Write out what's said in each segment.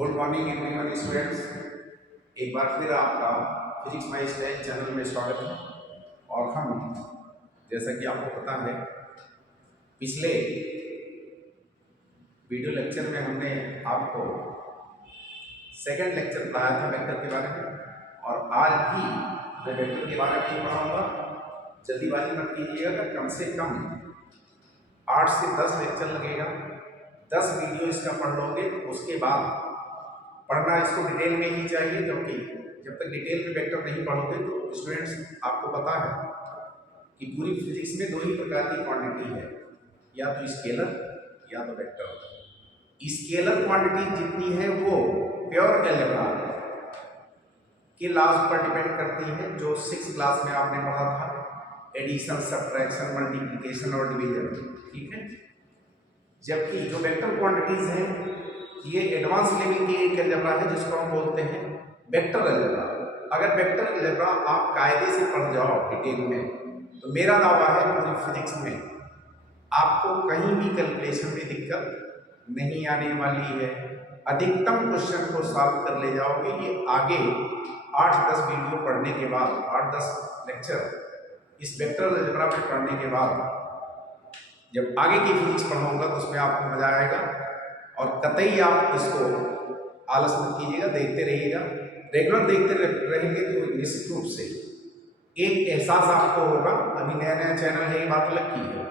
Good morning everyone students. एक बार फिर आपका फिजिक्स माई स्टाइल चैनल में स्वागत है। और हम जैसा कि आपको पता है, पिछले वीडियो लेक्चर में हमने आपको सेकंड लेक्चर पढ़ाया था वेक्टर के बारे में, और आज भी मैं वेक्टर के बारे में ही पढ़ाऊंगा। जल्दीबाजी मत कीजिएगा, कम से कम 8 से 10 लेक्चर लगेगा। 10 वीडियो इसका पढ़ लोगे, उसके बाद पढ़ना इसको डिटेल में ही चाहिए, क्योंकि जब तक डिटेल में वेक्टर नहीं पढ़ोगे तो स्टूडेंट्स, आपको पता है कि पूरी फिजिक्स में 2 ही प्रकार की क्वांटिटी है, या तो स्केलर या तो वेक्टर। स्केलर क्वांटिटी जितनी है वो प्योर अलजेब्रा के लॉज पर डिपेंड करती है, जो 6th क्लास में आपने पढ़ा था, एडिशन, सब्ट्रैक्शन, मल्टीप्लिकेशन और डिवीजन। ठीक है। जबकि जो वेक्टर क्वांटिटीज हैं, ये एडवांस लेवल की एक अलजेब्रा है जिसको हम बोलते हैं वेक्टर अलजेब्रा। अगर वेक्टर अलजेब्रा आप कायदे से पढ़ जाओ डिटेल में, तो मेरा दावा है पूरी फिजिक्स में आपको कहीं भी कैलकुलेशन में दिक्कत नहीं आने वाली है। अधिकतम क्वेश्चन को सॉल्व कर ले जाओगे। ये आगे 8-10 वीडियो पढ़ने के बाद, 8-10 लेक्चर इस वेक्टर अलजेब्रा में पढ़ने के बाद, जब आगे की फिजिक्स पढ़ाऊंगा तो उसमें आपको मजा आएगा। और कतई आप इसको आलस मत कीजिएगा, देखते रहिएगा। रेगुलर देखते रहेंगे तो निश्चित रूप से एक एहसास आपको होगा। अभी नया नया चैनल है, ये बात अलग की है,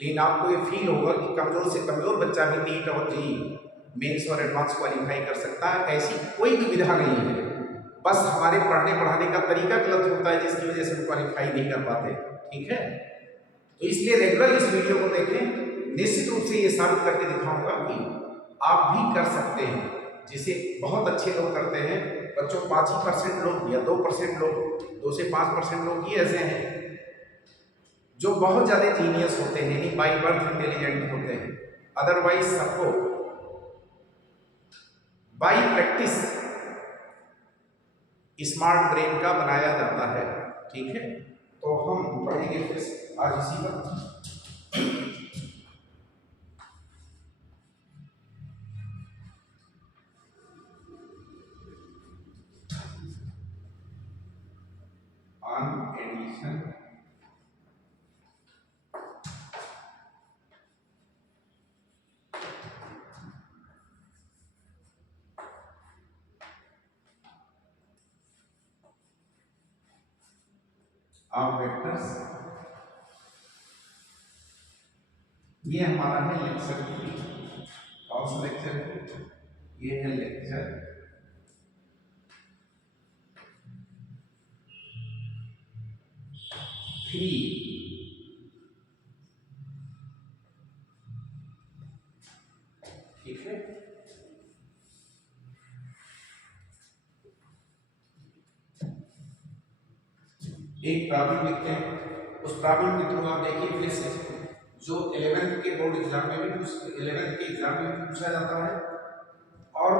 लेकिन आपको ये फील होगा कि कमजोर से कमजोर बच्चा भी नीट और जी मेंस और एडवांस क्वालिफाई कर सकता है। ऐसी कोई दुविधा नहीं है, बस हमारे पढ़ने पढ़ाने का तरीका गलत होता है, जिसकी वजह से हम क्वालिफाई नहीं कर पाते। ठीक है। तो इसलिए रेगुलर इस वीडियो को देखें। निश्चित रूप से ये साबित करके दिखाऊंगा कि आप भी कर सकते हैं, जिसे बहुत अच्छे लोग करते हैं। बच्चों, 5% लोग या 2% लोग, 2 से 5% लोग ही ऐसे हैं जो बहुत ज़्यादा जीनियस होते हैं, यानी बाई बर्थ इंटेलिजेंट होते हैं। अदरवाइज सबको बाई प्रैक्टिस स्मार्ट ब्रेन का बनाया जाता है। ठीक है। तो हम पढ़ेंगे फिर आज इसी पर। On addition of vectors. ये हमारा है लेक्चर 3। कौन सा लेक्चर है? ये है लेक्चर 3। ठीक है। एक प्रॉब्लम लिखते हैं, उस प्रॉब्लम के थ्रू आप देखिए फिर से, जो 11th के बोर्ड एग्जाम में भी 11th के एग्जाम में भी पूछा जाता है, और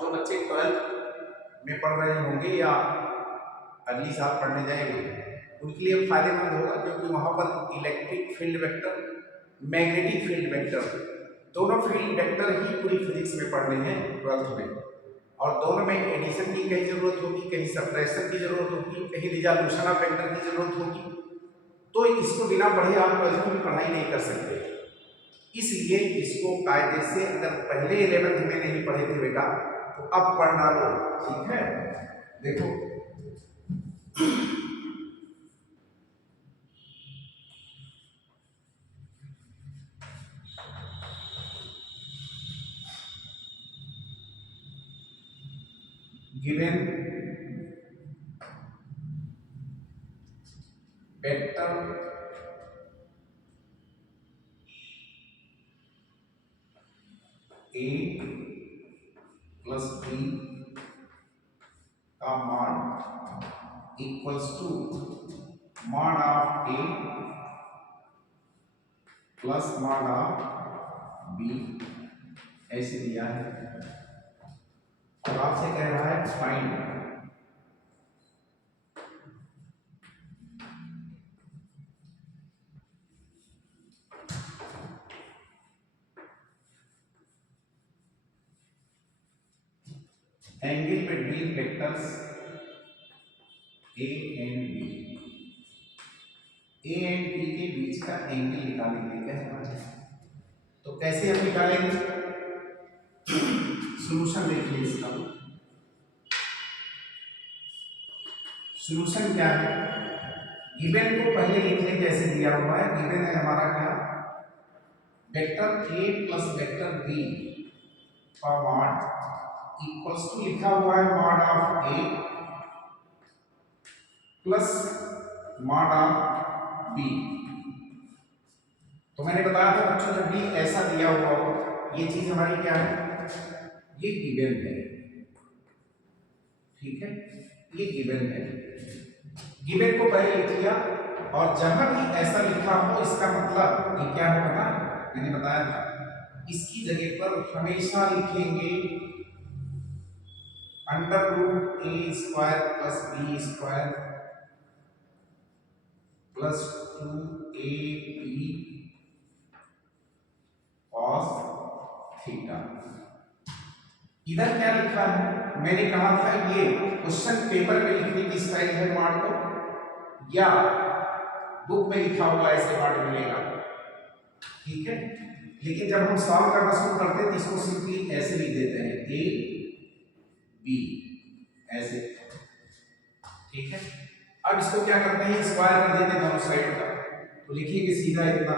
जो बच्चे 12th में पढ़ रहे होंगे या अगली साल पढ़ने जाएंगे, उनके लिए फायदेमंद होगा, क्योंकि वहां पर electric field vector, magnetic field vector, दोनों फील्ड वेक्टर ही पूरी फिजिक्स में पढ़ने हैं 12th में। और दोनों में एडिशन की कहीं जरूरत होगी, कहीं सब्ट्रैक्शन की जरूरत होगी, कहीं रिजोल्यूशन ऑफ वेक्टर की जरूरत होगी। तो इसको बिना पढ़े आप 12th की पढ़ाई नहीं कर सकते। इसलिए इसको कायदे से, अगर पहले 11th में नहीं पढ़े थे बेटा, तो अब पढ़ डालो। ठीक है। देखो, given vector A plus B का मान इक्वल्स टू मान ऑफ ए प्लस मान ऑफ बी, ऐसे दिया है। और आपसे कह रहा है find angle between vectors A and B, A and B के बीच का एंगल निकालने के लिए क्या करना है, तो कैसे हम निकालेंगे, सॉल्यूशन देखिए इसका। सॉल्यूशन क्या है, गिवन को पहले लिख लें जैसे दिया हुआ है। गिवन है हमारा क्या, vector A plus vector B का मॉड इक्वल्स टू लिखा हुआ है mod of A plus mod of B. तो मैंने बताया था बच्चों जब भी ऐसा दिया हुआ हो, ये चीज हमारी क्या है, ये गिवन है, ठीक है, ये गिवन है। गिवन को पहले लिख लिया, और जहां भी ऐसा लिखा हो इसका मतलब ये क्या है पता है, मैंने बताया था, इसकी जगह पर हमेशा लिखेंगे under root A square plus B square plus 2ab cos theta. इधर क्या लिखा है, मैंने कहा था ये क्वेश्चन पेपर में लिखने की स्टाइल है मार्ड को, या बुक में लिखा हुआ ऐसे मार्ड मिलेगा, ठीक है। लेकिन जब हम सॉल्व करना शुरू करते हैं तो इसको सिंपली ऐसे लिख देते हैं, ए बी ऐसे, ठीक है। अब इसको क्या करते हैं, स्क्वायर कर देते हैं दोनों साइड का, तो लिखिए सीधा इतना,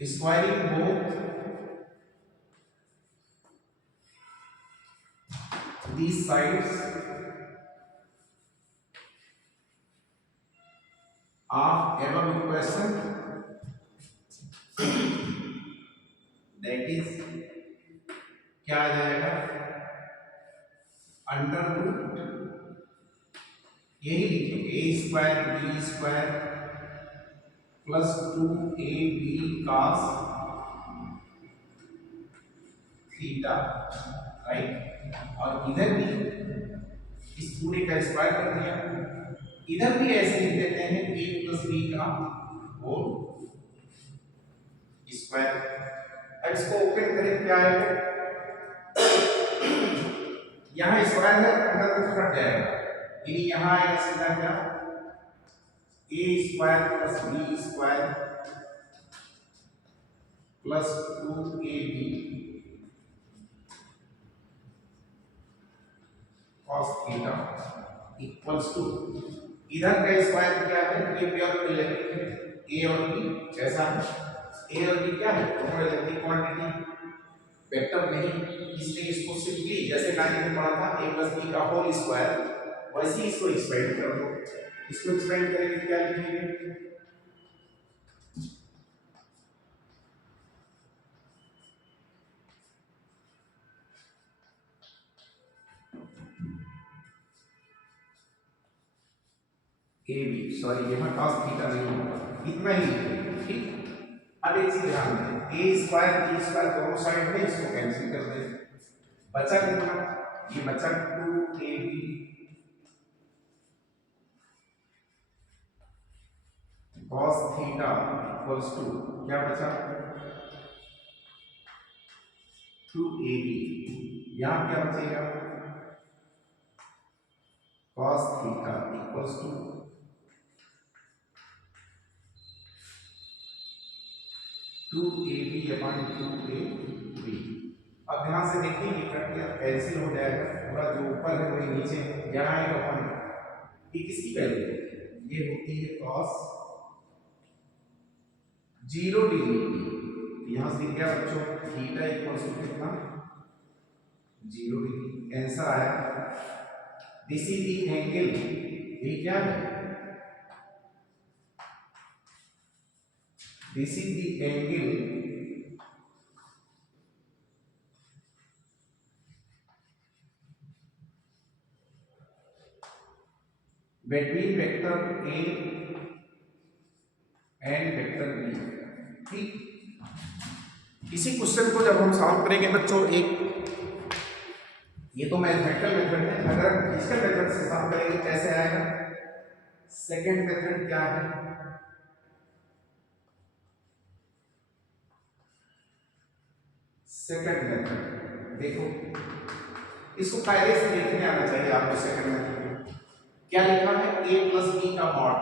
squaring both these sides of above equation, that is क्या आ जाएगा, अंडर रूट, यही लिखेंगे A square B square plus 2ab cos theta, right. और इधर भी इस पूरे का स्क्वायर कर दिया, इधर भी ऐसे लिख देते हैं a प्लस बी का होल स्क्वायर। अब इसको ओपन करें क्या आएगा, यहाँ स्क्वायर है, अंदर रूट कट जाएगा, यानी यहाँ आएगा सीधा क्या, a square plus B square plus 2ab cos theta equals to, इधर का स्क्वायर क्या है, ये प्योर इलेक्ट्रिक है, ए और बी कैसा है, ए और बी क्या है, दोनों इलेक्ट्रिक क्वांटिटी, वेक्टर नहीं, इसलिए इसको सिंपली जैसे मैंने में पढ़ा था a प्लस बी का होल स्क्वायर, वैसे ही इसको एक्सपेंड कर दो। इसको एक्सपेंड करेंगे क्या लिखेंगे, ए बी, सॉरी यहाँ cos थीटा नहीं होगा, इतना ही लिखेंगे, ठीक। अब एक चीज ध्यान दें, ए स्क्वायर बी स्क्वायर दोनों साइड में इसको कैंसिल कर दें, बचा कितना, ये बचा 2ab cos theta equals to क्या बचा, 2ab, यहाँ क्या बचेगा, cos theta equals to 2ab upon 2ab। अब ध्यान से देखिए ये कट गया, कैंसिल हो जाएगा, पूरा जो ऊपर है वही नीचे, यहाँ एक अपॉन, ये किसकी वैल्यू होती है, ये होती है cos 0 डिग्री की, यहाँ से क्या बच्चों, थीटा इक्वल्स टू कितना, 0 डिग्री, आंसर आया। दिस इज द एंगल, ये क्या है, this is the angle between vector A and vector B, ठीक। इसी क्वेश्चन को जब हम सॉल्व करेंगे बच्चों, एक ये तो मैथमेटिकल मेथड है, अगर फिजिकल मेथड से सॉल्व करेंगे कैसे आएगा, सेकंड मेथड क्या है, सेकंड मेथड देखो, इसको कायदे से देखने आना चाहिए आपको। सेकंड मेथड में क्या लिखा है, a प्लस b का मॉड।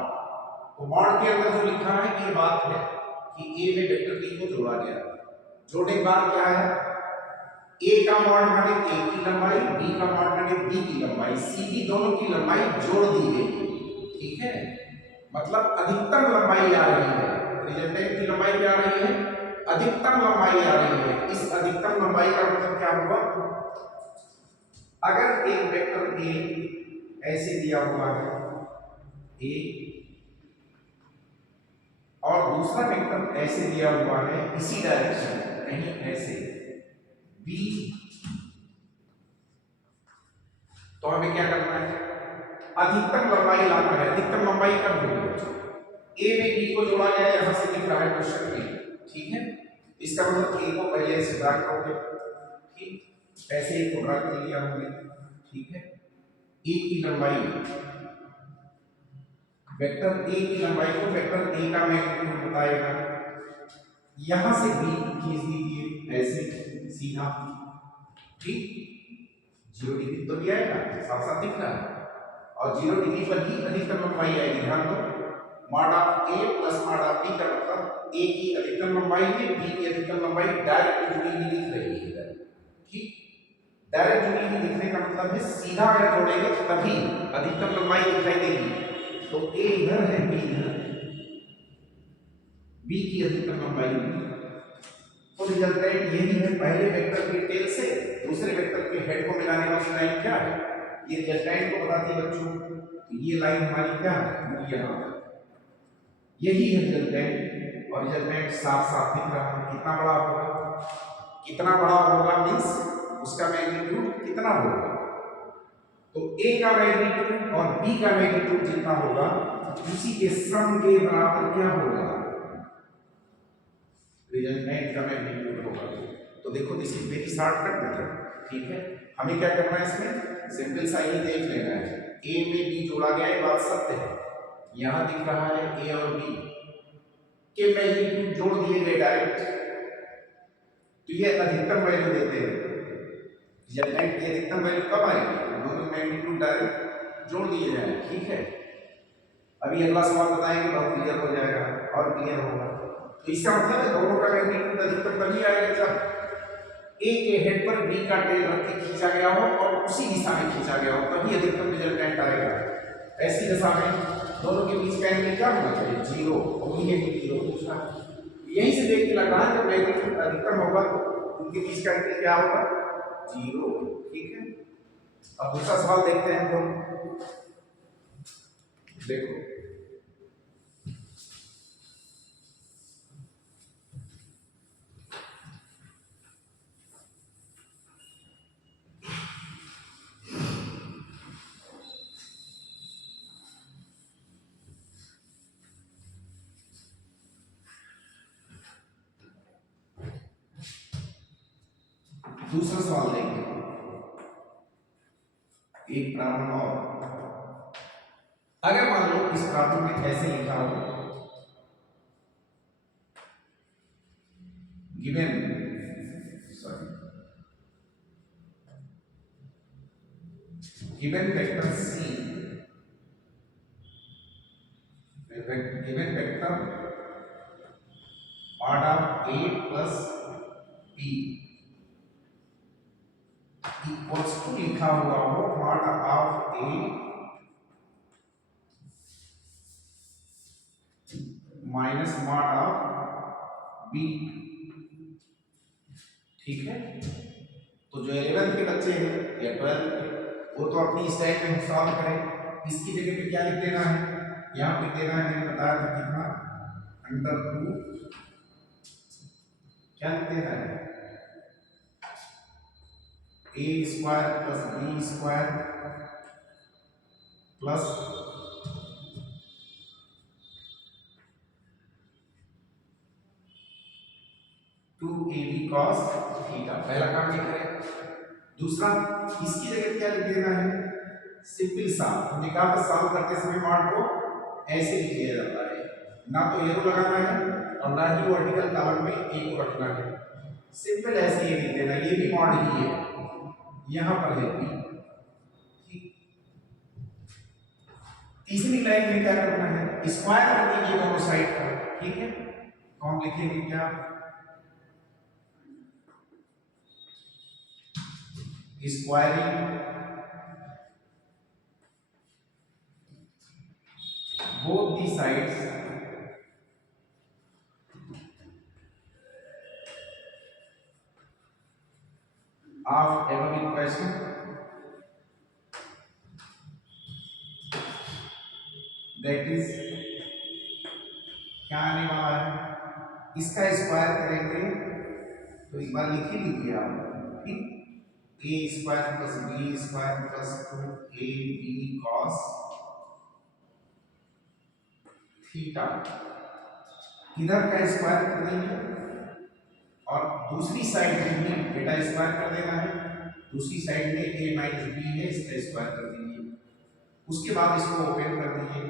तो मॉड के अंदर जो लिखा है ये बात है कि a में वेक्टर b को जोड़ा गया। जोड़ने के बाद क्या है, a का मॉड माने a की लंबाई, b का मॉड माने b की लंबाई, c b दोनों की लंबाई जोड़ दी गई। ठीक है, मतलब अधिकतम लंबाई आ रही है, रिजल्टेंट की लंबाई क्या आ रही है, अधिकतम लंबाई आ रही है। इस अधिकतम लंबाई का मतलब क्या हुआ, अगर एक वेक्टर a ऐसे दिया हुआ है a और दूसरा वेक्टर ऐसे दिया हुआ है इसी डायरेक्शन कहीं ऐसे b, तो हमें क्या करना है, अधिकतम लंबाई लाना है। अधिकतम लंबाई कब होगी, a में b को जोड़ा गया, यहां से दिख रहा है क्वेश्चन में। ठीक है, इसका मतलब a को पहले ऐसे ड्रा करोगे, ठीक, ऐसे ही ड्रा कर लिया हमने। ठीक है, a की लंबाई, वेक्टर a की लंबाई को वेक्टर a का मैग्नीट्यूड बताएगा। यहां से b खींच दीजिए ऐसे सीधा, ठीक, 0 डिग्री तो भी आएगा, साफ साफ दिख रहा है, और 0 डिग्री पर ही अधिकतम लंबाई आएगी। ध्यान दो, mod of a plus mod of b का मतलब a की अधिकतम लंबाई है, b की अधिकतम लंबाई डायरेक्ट जुड़ी हुई दिख रही है। ठीक, डायरेक्ट जुड़ी हुई दिखने का मतलब है सीधा अगर जोड़ेंगे तभी अधिकतम लंबाई दिखाई देगी। तो a इधर है, b इधर, b की अधिकतम लंबाई। तो रिजल्टेंट यही है, पहले वेक्टर के टेल से दूसरे वेक्टर के हेड को मिलाने वाली लाइन क्या है, ये रिजल्टेंट को बताती है बच्चों। ये लाइन हमारी क्या है, यहाँ यही है रिजल्टेंट, और रिजल्टेंट साफ साफ दिख रहा है। कितना बड़ा होगा, कितना बड़ा होगा मीन्स उसका मैग्नीट्यूड कितना होगा। तो a का मैग्नीट्यूड और b का मैग्नीट्यूड जितना होगा उसी के सम के बराबर क्या होगा, रिजल्टेंट का मैग्नीट्यूड होगा। तो देखो this is very shortcut method. ठीक है, हमें क्या करना है, इसमें सिंपल सा ये देख लेना है, a में b जोड़ा गया, ये बात सत्य है। यहां दिख रहा है a और b के मैग्नीट्यूड जोड़ दिए गए डायरेक्ट, तो ये अधिकतम वैल्यू देते हैं। रिजल्टेंट की अधिकतम वैल्यू कब आएगी, दोनों मैग्नीट्यूड डायरेक्ट जोड़ दिए जाए। ठीक है, अभी अगला सवाल बताएंगे, बहुत क्लियर हो जाएगा और क्लियर होगा। तो इसका मतलब है दोनों का मैग्नीट्यूड अधिकतम तभी आएगा जब a के हेड पर b का टेल रख के खींचा गया हो और उसी दिशा में खींचा गया हो, तभी अधिकतम रिजल्टेंट आएगा। ऐसी दशा में दोनों के बीच का एंगल क्या होना चाहिए, 0, और ये 0 पूछा। यहीं से देख के लग रहा है जब मैग्नीट्यूड अधिकतम होगा उनके बीच का एंगल क्या होगा, 0। ठीक है, अब दूसरा सवाल देखते हैं हम। देखो दूसरा सवाल देखें, एक प्रॉब्लम और। अगर मान लो इस प्रॉब्लम में ऐसे लिखा हो, given vector c, given vector mod of a plus b equals to लिखा हुआ हो mod of a minus mod of b। ठीक है, तो जो 11th के बच्चे हैं या 12th के, वो तो अपनी स्टाइल में सॉल्व करें। इसकी जगह पे क्या लिख देना है, यहाँ पे देना है, मैंने बताया था कितना, √2 क्या लिख देना है, a square plus b square plus 2ab cos theta. पहला काम ये करें। दूसरा, इसकी जगह क्या लिख देना है, सिंपल सा, हमने कहा था सॉल्व करते समय मॉड को ऐसे लिख दिया जाता है, ना तो एरो लगाना है और ना ही वर्टिकल कॉलम में a को रखना है। सिंपल ऐसे ये लिख देना, ये भी मॉड ही है, यहां पर है पी। तीसरी लाइन में क्या करना है, स्क्वायर कर दीजिए दोनों साइड का, ठीक है। तो हम लिखेंगे क्या, squaring both the sides of above equation that is, क्या आने वाला है, इसका स्क्वायर करेंगे तो एक बार लिख ही लीजिए आप, ठीक। A square plus B square plus 2ab cos theta, इधर का स्क्वायर कर देंगे और दूसरी साइड में भी बेटा स्क्वायर कर देना है, दूसरी साइड में a माइनस बी है, इसका स्क्वायर कर दीजिए। उसके बाद इसको ओपन कर दीजिए,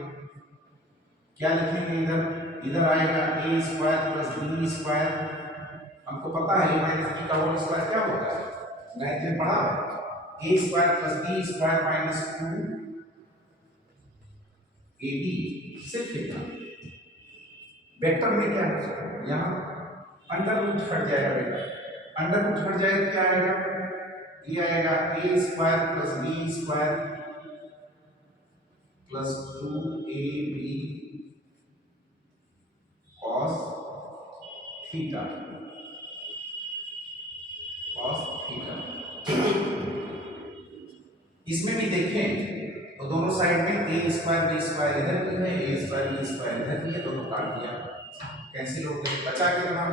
क्या लिखेंगे इधर, इधर आएगा a square plus B square, हमको पता है a माइनस बी का होल स्क्वायर क्या होता है, नाइन्थ में पढ़ा है, a square plus B square minus 2ab सिर्फ इतना। वेक्टर में क्या है, यहाँ अंडर रूट हट जाएगा बेटा, अंडर रूट हट जाएगा क्या आएगा, ये आएगा a square plus B square plus 2ab cos theta, cos theta. इसमें भी देखें तो दोनों साइड में a स्क्वायर बी स्क्वायर इधर की है, a स्क्वायर बी स्क्वायर इधर की है, दोनों काट दिया, कैंसिल हो गए, बचा कितना,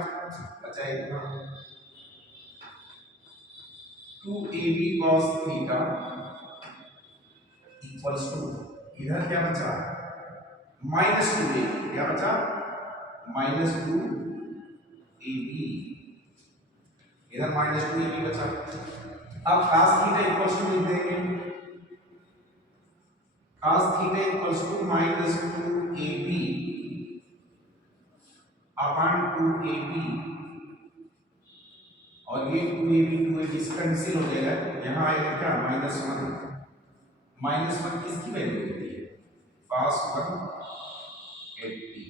बचा इतना 2ab cos theta equals to, इधर क्या बचा माइनस 2ab, क्या बचा माइनस 2ab, इधर माइनस 2ab बचा। अब cos थीटा इक्वल्स टू लिख देंगे, cos theta equals to minus 2ab upon 2ab, और ये 2ab इसका कैंसिल हो जाएगा, यहाँ आएगा क्या -1, -1 किसकी वैल्यू होती है, cos 180।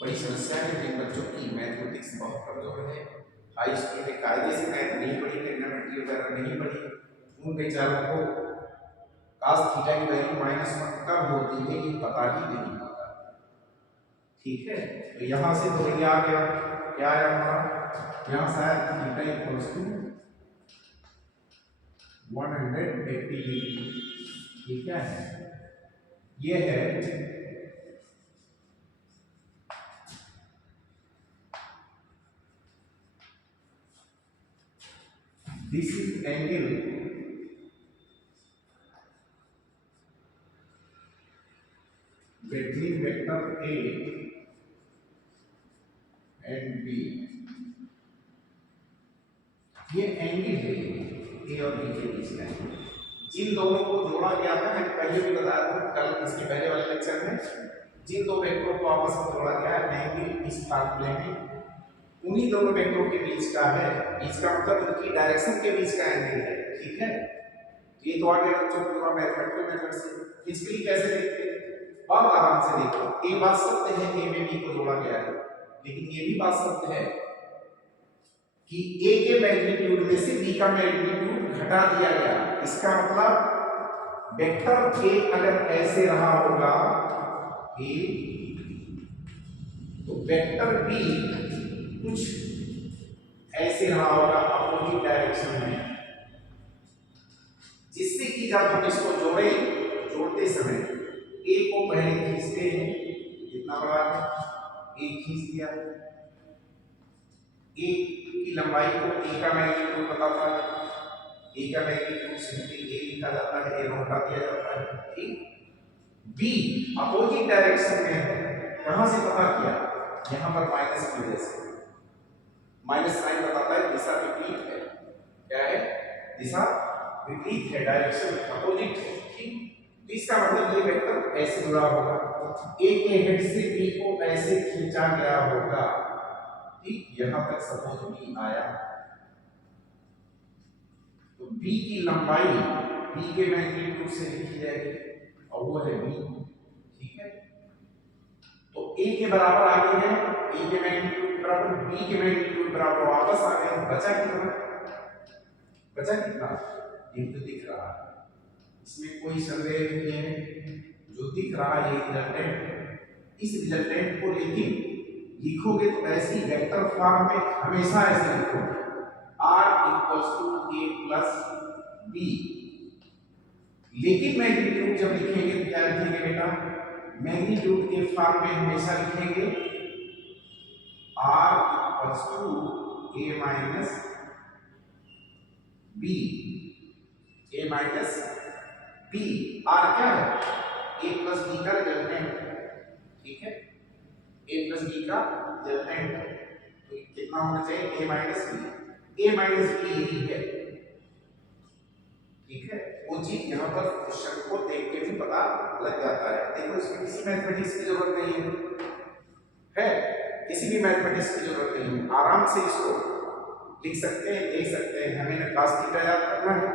बड़ी समस्या है जिन बच्चों की मैथमेटिक्स बहुत कमजोर है, हाई स्कूल में कायदे से मैथ नहीं पढ़ी, ट्रिग्नोमेट्री वगैरह नहीं पढ़ी, उन बेचारों को cos थीटा की वैल्यू -1 कब होती है ये पता ही नहीं होता, ठीक है। तो यहाँ से तो ये आ गया, क्या आया हमारा, यहाँ शायद थीटा इक्वल्स टू 180 डिग्री, ठीक है, ये है this is angle between vector A and B, ये एंगल है A और B के बीच का, जिन दोनों को जोड़ा गया था, मैंने पहले भी बताया था कल इसके पहले वाले लेक्चर में, जिन दो वेक्टरों को आपस में जोड़ा गया एंगल इस फार्मूले में उन्हीं दोनों वेक्टरों के बीच का है, बीच का मतलब उनकी डायरेक्शन के बीच का एंगल है, ठीक है। ये तो आगे बच्चों पूरा मैथमेटिकल मेथड से, फिजिकली कैसे देखते हैं, बहुत आराम से देखो, ये बात सत्य है ए में बी को जोड़ा गया है, लेकिन ये भी बात सत्य है कि ए के मैग्नीट्यूड में से बी का मैग्नीट्यूड घटा दिया गया, इसका मतलब वेक्टर ए अगर ऐसे रहा होगा ए, तो वेक्टर बी कुछ ऐसे रहा होगा अपोजिट डायरेक्शन में, जिससे कि जब हम इसको जोड़ते समय ए को पहले खींचते हैं, कितना बड़ा है, ए खींच दिया, ए की लंबाई को ए का मैग्नीट्यूड बताता है, ए का मैग्नीट्यूड सिंपली ए लिखा जाता है, ए हटा दिया जाता है, ठीक। बी अपोजिट डायरेक्शन में है, कहां से पता किया, यहां पर माइनस की वजह से, माइनस साइन बताता है दिशा विपरीत है, क्या है, दिशा विपरीत है, डायरेक्शन अपोजिट है, ठीक। इसका मतलब ये वेक्टर ऐसे जुड़ा होगा, ए के हेड से बी को ऐसे खींचा गया होगा, ठीक, यहां तक सपोज बी आया, तो बी की लंबाई बी के मैग्नीट्यूड से लिखी जाएगी और वो है बी, ठीक है। तो ए के बराबर आगे है, ए के मैग्नीट्यूड के बराबर, बी के मैग्नीट्यूड बराबर वापस आ गए, बचा कितना, बचा कितना, ये तो दिख रहा है, इसमें कोई संदेह नहीं है, जो दिख रहा है ये रिजल्टेंट है। इस रिजल्टेंट को लेकिन लिखोगे तो ऐसी वेक्टर फॉर्म में हमेशा ऐसे लिखोगे, r equals to a plus b, लेकिन मैग्नीट्यूड जब लिखेंगे तो क्या लिखेंगे बेटा, मैग्नीट्यूड के फॉर्म में हमेशा लिखेंगे r equals to a minus b, a minus b, r क्या है, a प्लस b का रिजल्टेंट, ठीक है, a प्लस b का रिजल्टेंट, तो कितना होना चाहिए, a minus b, a minus b यही है, ठीक है। वो चीज यहाँ पर क्वेश्चन को देख के भी पता लग जाता है, देखो इसमें किसी मैथमेटिक्स की जरूरत नहीं है, किसी भी मैथमेटिक्स की जरूरत नहीं है, आराम से इसको लिख सकते हैं, देख सकते हैं। हमें न cos थीटा याद करना है,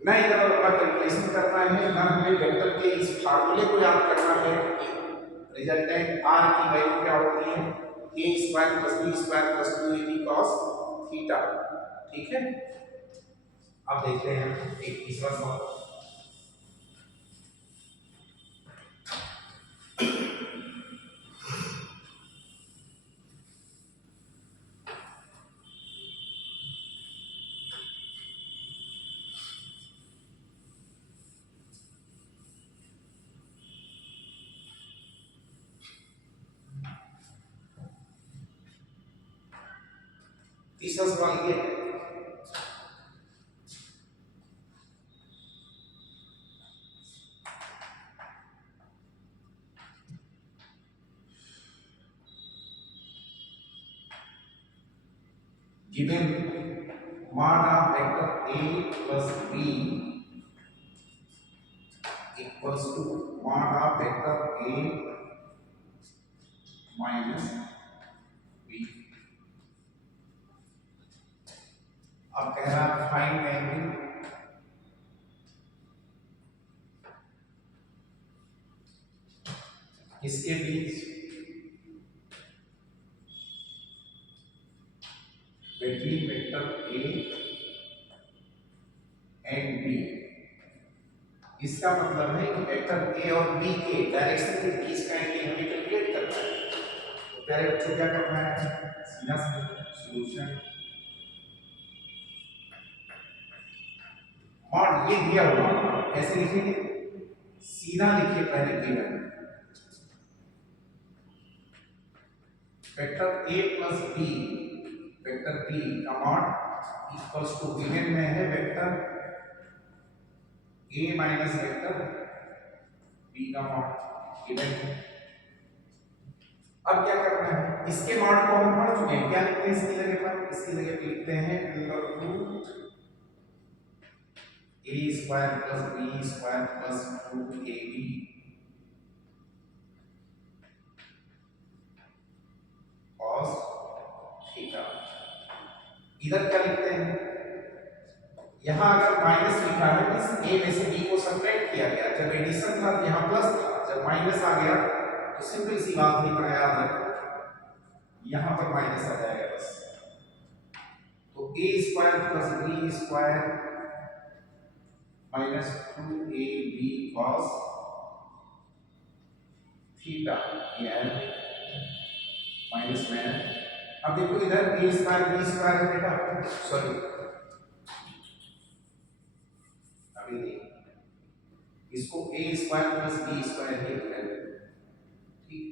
न इधर अपना कैलकुलेशन करना है, न हमें वेक्टर के इस फार्मूले को याद करना है कि रिजल्टेंट r की वैल्यू क्या होती है, a square plus b square plus 2ab cos theta, ठीक है। अब देखते हैं एक तीसरा सवाल, तीसरा सवाल ये है, given mod of vector a plus b equals to mod of vector a minus b, अब कह रहा फाइंड एंगल इसके बीच between vector a and b, इसका मतलब है कि वेक्टर a और b के डायरेक्शन के बीच का एंगल हमें कैलकुलेट करना है। तो पहले बच्चों क्या करना है, सीधा सॉल्यूशन, और ये दिया हुआ कैसे लिखेंगे, सीधा लिखिए, पहले given vector a plus b, vector b का मॉड इक्वल्स टू गिवन में है vector a minus vector b का मॉड गिवन है। अब क्या करना है, इसके मॉड को हम पढ़ चुके हैं, क्या लिखते हैं इसकी जगह पर, इसकी जगह पे लिखते हैं under root a square plus b square plus 2ab cos theta. इधर क्या लिखते हैं, यहां अगर माइनस लिखा है तो इस a में से b को सबट्रैक्ट किया गया, जब एडिशन था तो यहां प्लस था, जब माइनस आ गया तो सिंपल सी बात लिखना याद रखो, यहां पर माइनस आ जाएगा बस। तो a square plus b square minus 2ab cos theta, ये है माइनस में। अब देखो इधर a स्क्वायर b स्क्वायर है बेटा, सॉरी अभी नहीं, इसको a square plus b square ही लिखा है, ठीक,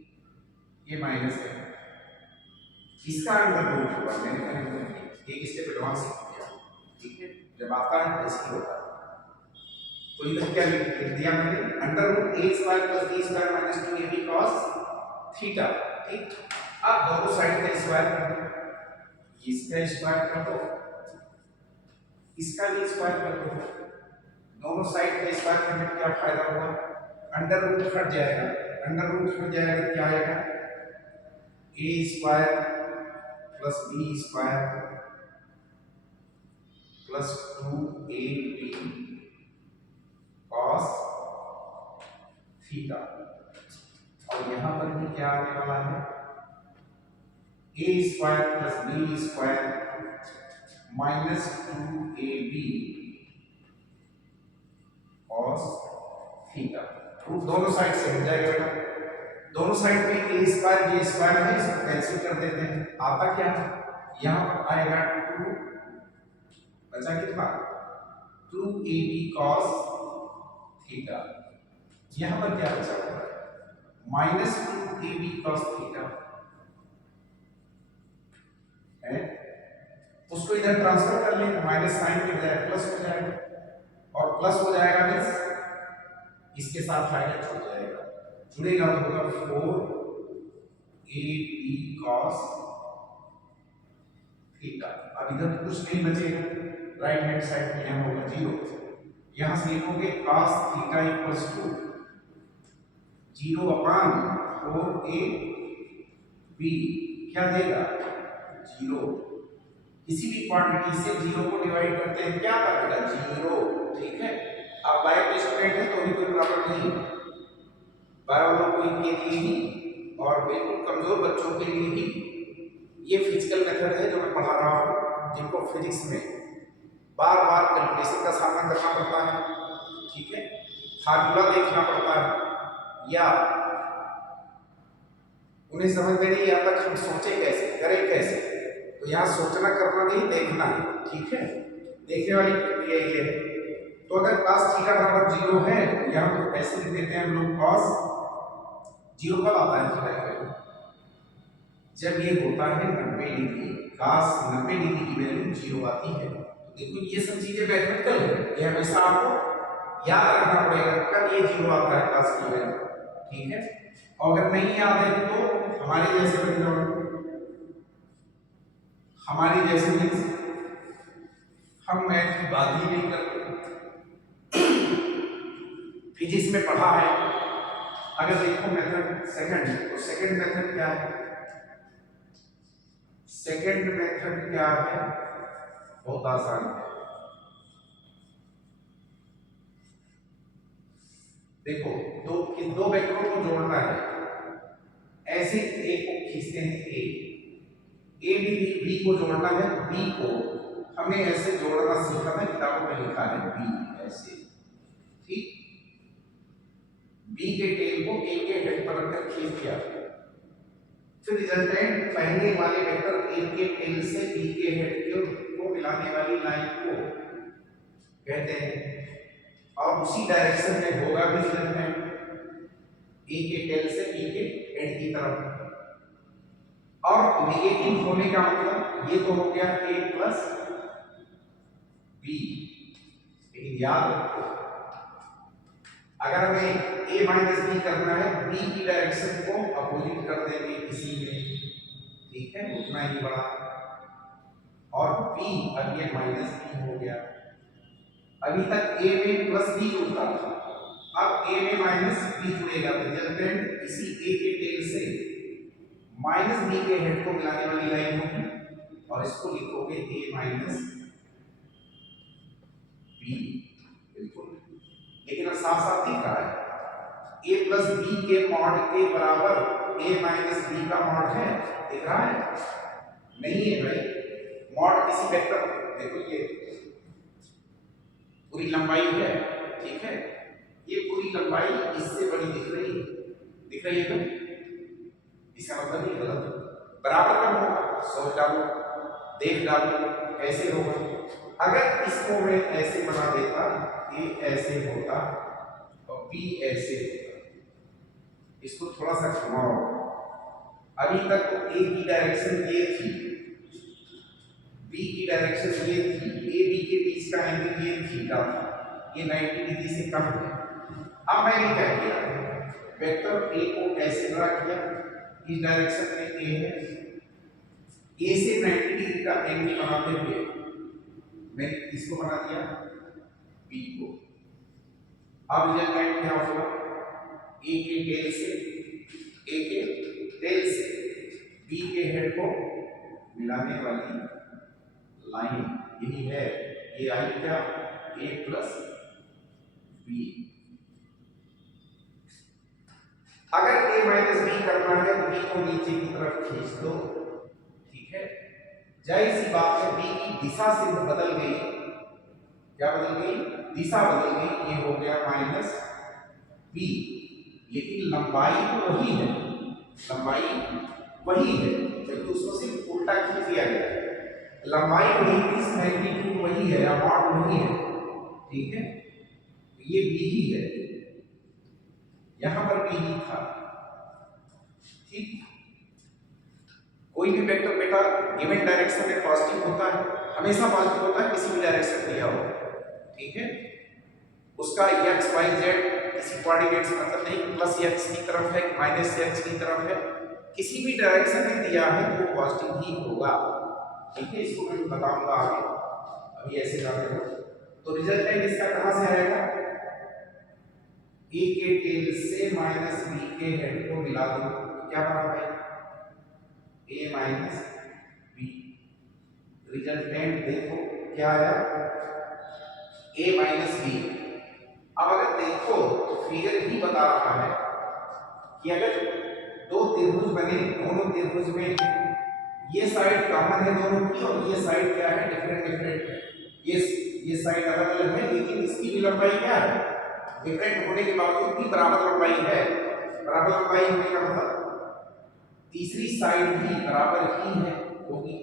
ये माइनस है, इसका अंडर रूट होगा, मैंने कहा एक स्टेप एडवांस किया, ठीक है, जब आपका ऐसे होता है। तो इधर क्या लिख दिया मैंने, under root a square plus b square minus 2ab cos theta, ठीक। अब दोनों साइड का स्क्वायर कर दो, इसका स्क्वायर कर दो, इसका भी स्क्वायर कर दो, दोनों साइड का स्क्वायर करने का क्या फायदा होगा, अंडर रूट हट जाएगा, अंडर रूट हट जाएगा, क्या आएगा, A square plus B square plus 2ab cos theta. और यहां पर भी क्या आने वाला है, A square plus B square minus 2ab cos theta. Root दोनों साइड से हो जाएगा बेटा, दोनों साइड में ए स्क्वायर बी स्क्वायर है, इसको कैंसिल कर देते हैं। आता क्या है, यहां पर आएगा 2, बचा कितना, 2ab cos थीटा। यहां पर क्या बचा हुआ है, माइनस 2ab cos थीटा है, उसको इधर ट्रांसफर कर लेंगे, माइनस साइन के बजाय प्लस हो जाएगा, और प्लस हो जाएगा मीन्स इसके साथ आएगा, जुड़ जाएगा, जुड़ेगा तो होगा 4ab cos थीटा। अब इधर तो कुछ नहीं बचेगा, राइट हैंड साइड में यहां होगा 0, यहां से लिखोगे cos theta equals to 0 upon 4ab, क्या देगा 0। किसी भी क्वांटिटी से 0 को डिवाइड करते हैं क्या करेगा 0, ठीक है। अब बाय के स्टूडेंट है तो भी कोई प्रॉब्लम नहीं, बराबर कोई के लिए ही और बिल्कुल कमजोर बच्चों के लिए ही ये फिजिकल मेथड है जो मैं पढ़ा रहा हूँ, जिनको फिजिक्स में बार बार कैलकुलेशन का सामना करना पड़ता है, ठीक है, फार्मूला देखना पड़ता है, या उन्हें समझ में नहीं आता कि हम सोचे कैसे, करें कैसे। तो यहाँ सोचना करना नहीं, देखना है, ठीक है, देखने वाली प्रक्रिया ये है। तो अगर cos थीटा बराबर 0 है, यहाँ तो ऐसे लिख देते हैं हम लोग, cos 0 कब आता है थीटा की वैल्यू, जब ये होता है 90 डिग्री, cos 90 डिग्री की वैल्यू 0 आती है। तो देखो ये सब चीजें मैथमेटिकल है, ये हमेशा आपको याद रखना पड़ेगा कब ये 0 आता है cos की वैल्यू, ठीक है। और अगर नहीं याद है तो हमारे जैसे बन जाओ, हमारी जैसे मीन्स हम मैथ की बात ही नहीं करते, फिजिक्स में पढ़ा है। अगर देखो मेथड सेकंड, तो सेकंड मेथड क्या है, सेकंड मेथड क्या है, बहुत आसान है। देखो दो वेक्टरों को जोड़ना है, ऐसे ए को खींचते हैं, ए बी को जोड़ना है, बी को हमने ऐसे जोड़ना सीखा था, किताबों में लिखा है बी ऐसे, ठीक। बी के टेल को ए के हेड पर रखकर खींच दिया, फिर रिजल्टेंट पहले वाले वेक्टर ए के टेल से बी के हेड को मिलाने वाली लाइन को कहते हैं, और उसी डायरेक्शन में होगा भी रिजल्टेंट ए के टेल से बी के हेड की तरफ। और नेगेटिव होने का मतलब ये तो हो गया a प्लस बी, लेकिन याद रखो अगर हमें a माइनस बी करना है, b की डायरेक्शन को अपोजिट कर देंगे किसी में, ठीक है, उतना ही बड़ा, और b अब ये माइनस बी हो गया। अभी तक a में प्लस b जुड़ता था, अब a में माइनस b जुड़ेगा, तो रिजल्टेंट इसी a के टेल से माइनस बी के हेड को मिलाने वाली लाइन होगी, और इसको लिखोगे a माइनस बी, बिल्कुल। लेकिन अब साफ साफ दिख रहा है a प्लस बी के मॉड के बराबर a माइनस बी का मॉड है, दिख रहा है, नहीं है भाई। मॉड किसी वेक्टर, देखो ये पूरी लंबाई है, ठीक है, ये पूरी लंबाई इससे बड़ी दिख रही है, इसका मतलब ये गलत, बराबर कब होगा, सोच डालो, देख डालो कैसे होगा। अगर इसको मैं ऐसे बना देता, ए ऐसे होता और बी ऐसे होता, इसको थोड़ा सा घुमाओ, अभी तक तो ए की डायरेक्शन ये थी, बी की डायरेक्शन ये थी, ए बी के बीच का एंगल ये थीटा था, ये 90 डिग्री से कम है। अब मैंने क्या किया, वेक्टर ए को कैसे ड्रा किया, इस डायरेक्शन में ए है, ए से 90 डिग्री का एंगल बनाते हुए मैंने इसको बना दिया बी को। अब रिजल्टेंट क्या होगा, ए के टेल से, ए के टेल से बी के हेड को मिलाने वाली लाइन यही है। ये आई क्या, ए प्लस बी। अगर ए माइनस बी करना है तो बी को नीचे की तरफ खींच दो, ठीक है। जाहिर सी बात है बी की दिशा से बदल गई, क्या बदल गई, दिशा बदल गई, ये हो गया माइनस बी, लेकिन लंबाई तो वही है, लंबाई वही है, क्योंकि उसको सिर्फ उल्टा खींच दिया गया है। लंबाई वही, इस मैग्नीट्यूड वही है, अमाउंट वही है, ठीक है। ये बी ही है, यहां पर बी ही था, ठीक। कोई भी वेक्टर बेटा गिवन डायरेक्शन में पॉजिटिव होता है, हमेशा पॉजिटिव होता है, किसी भी डायरेक्शन में दिया हो, ठीक है। उसका एक्स वाई जेड किसी कोऑर्डिनेट्स मतलब नहीं, प्लस एक्स की तरफ है माइनस एक्स की तरफ है, किसी भी डायरेक्शन में दिया है तो वो पॉजिटिव ही होगा, ठीक है। इसको मैं बताऊंगा आगे, अभी ऐसे जाते हो। तो रिजल्टेंट इसका कहां से आएगा, ए के टेल से माइनस बी के हेड को मिला दो, तो क्या बना भाई, ए माइनस बी। रिजल्टेंट देखो क्या आया, ए माइनस बी। अब अगर देखो फिगर ही बता रहा है कि अगर दो त्रिभुज बने, दोनों त्रिभुज में ये साइड कॉमन है दोनों की, और ये साइड क्या है, डिफरेंट है। ये साइड अलग अलग है, लेकिन इसकी भी लंबाई क्या है, डिफरेंट होने के बावजूद भी बराबर लंबाई है। बराबर लंबाई होने का मतलब तीसरी साइड भी बराबर ही है, होगी,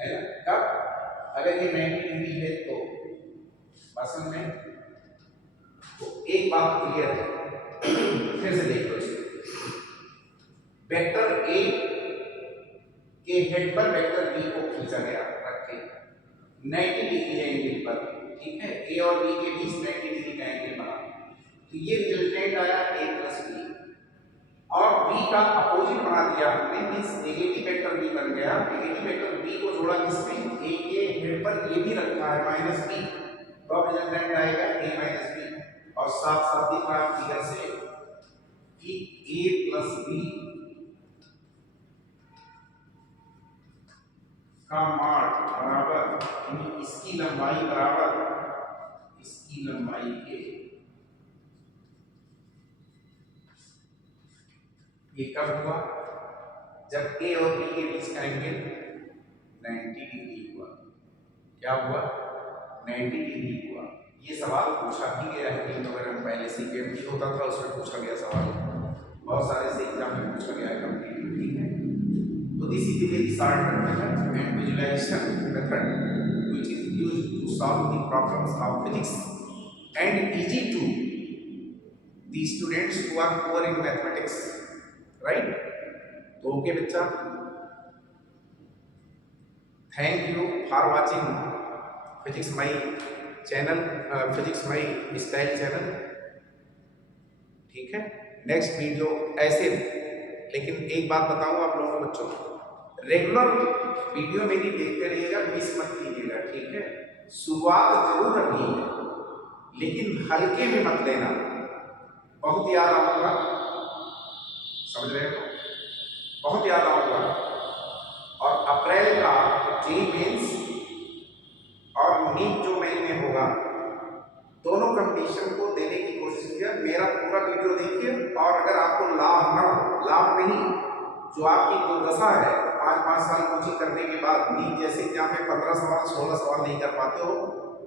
है ना। कब, अगर ये 90 डिग्री है तो असल में तो एक बात क्लियर है, फिर से देख लो इसको। वेक्टर ए के हेड पर वेक्टर बी को खींचा गया, रखे 90 डिग्री एंगल पर, ठीक है। ए और बी के बीच 90 डिग्री का एंगल बना, तो ये रिजल्टेंट आया ए प्लस बी। और बी का अपोजिट बना दिया हमने, मींस नेगेटिव वेक्टर बी बन गया। नेगेटिव वेक्टर बी को जोड़ा किसमें, ए के हेड पर ये भी रखा है माइनस बी, तो रिजल्टेंट आएगा ए माइनस बी। और साथ साथ दिख रहा है फिगर से कि ए प्लस बी का मार्ग बराबर, इसकी लंबाई बराबर इसकी लंबाई के, ये कब हुआ, जब ए और बी के बीच का एंगल 90 डिग्री हुआ। क्या हुआ, 90 डिग्री हुआ। ये सवाल पूछा भी गया है कई वगैरह में, पहले सीपीएमटी होता था उसमें पूछा गया सवाल, बहुत सारे से एग्जाम में पूछा गया है कंप्लीट, ठीक है। तो this is the very short method and visualization method which is used to solve the problems of physics and easy to the students who are poor in mathematics, right. तो okay बच्चा, thank you for watching physics my channel, physics my style channel, ठीक है। Next video ऐसे, लेकिन एक बात बताऊं आप लोगों को बच्चों, रेगुलर वीडियो मेरी देखते रहिएगा, मिस मत कीजिएगा, ठीक है। शुरुआत जरूर रखिएगा, लेकिन हल्के में मत लेना, बहुत याद आऊंगा, समझ रहे हो, बहुत याद आऊंगा। और अप्रैल का जेईई मेंस और नीट जो मई में होगा, दोनों कंपटीशन को देने की कोशिश किया। मेरा पूरा वीडियो देखिए, और अगर आपको लाभ ना हो, लाभ नहीं, जो आपकी दुर्दशा है, 5-5 साल कोचिंग करने के बाद नीट जैसे एग्जाम में 15 सवाल 16 सवाल नहीं कर पाते हो,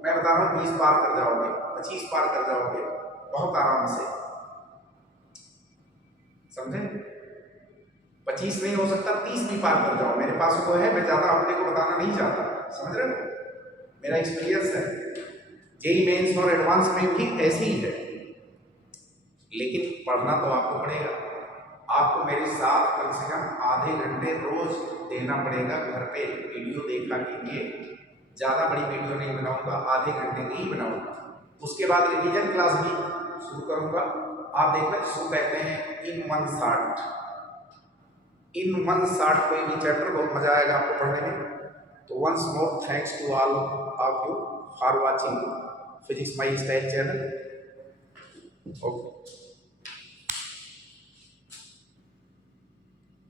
मैं बता रहा हूँ 20 पार कर जाओगे, 25 पार कर जाओगे बहुत आराम से, समझे। 25 नहीं हो सकता, 30 भी पार कर जाओ, मेरे पास वो है, मैं ज़्यादा अपने को बताना नहीं चाहता, समझ रहे हो, मेरा एक्सपीरियंस है। जेईई मेंस और एडवांस में भी ऐसे ही है, लेकिन पढ़ना तो आपको पड़ेगा। आपको मेरे साथ कम से कम आधे घंटे रोज देना पड़ेगा घर पे, वीडियो देखा कीजिए, ज़्यादा बड़ी वीडियो नहीं बनाऊंगा, आधे घंटे की ही बनाऊंगा। उसके बाद रिवीजन क्लास भी शुरू करूंगा, आप देखना, जिसको कहते हैं इन वन शॉट कोई भी चैप्टर, बहुत मजा आएगा आपको पढ़ने में। तो once more thanks to all of you for watching physics my style channel. Okay.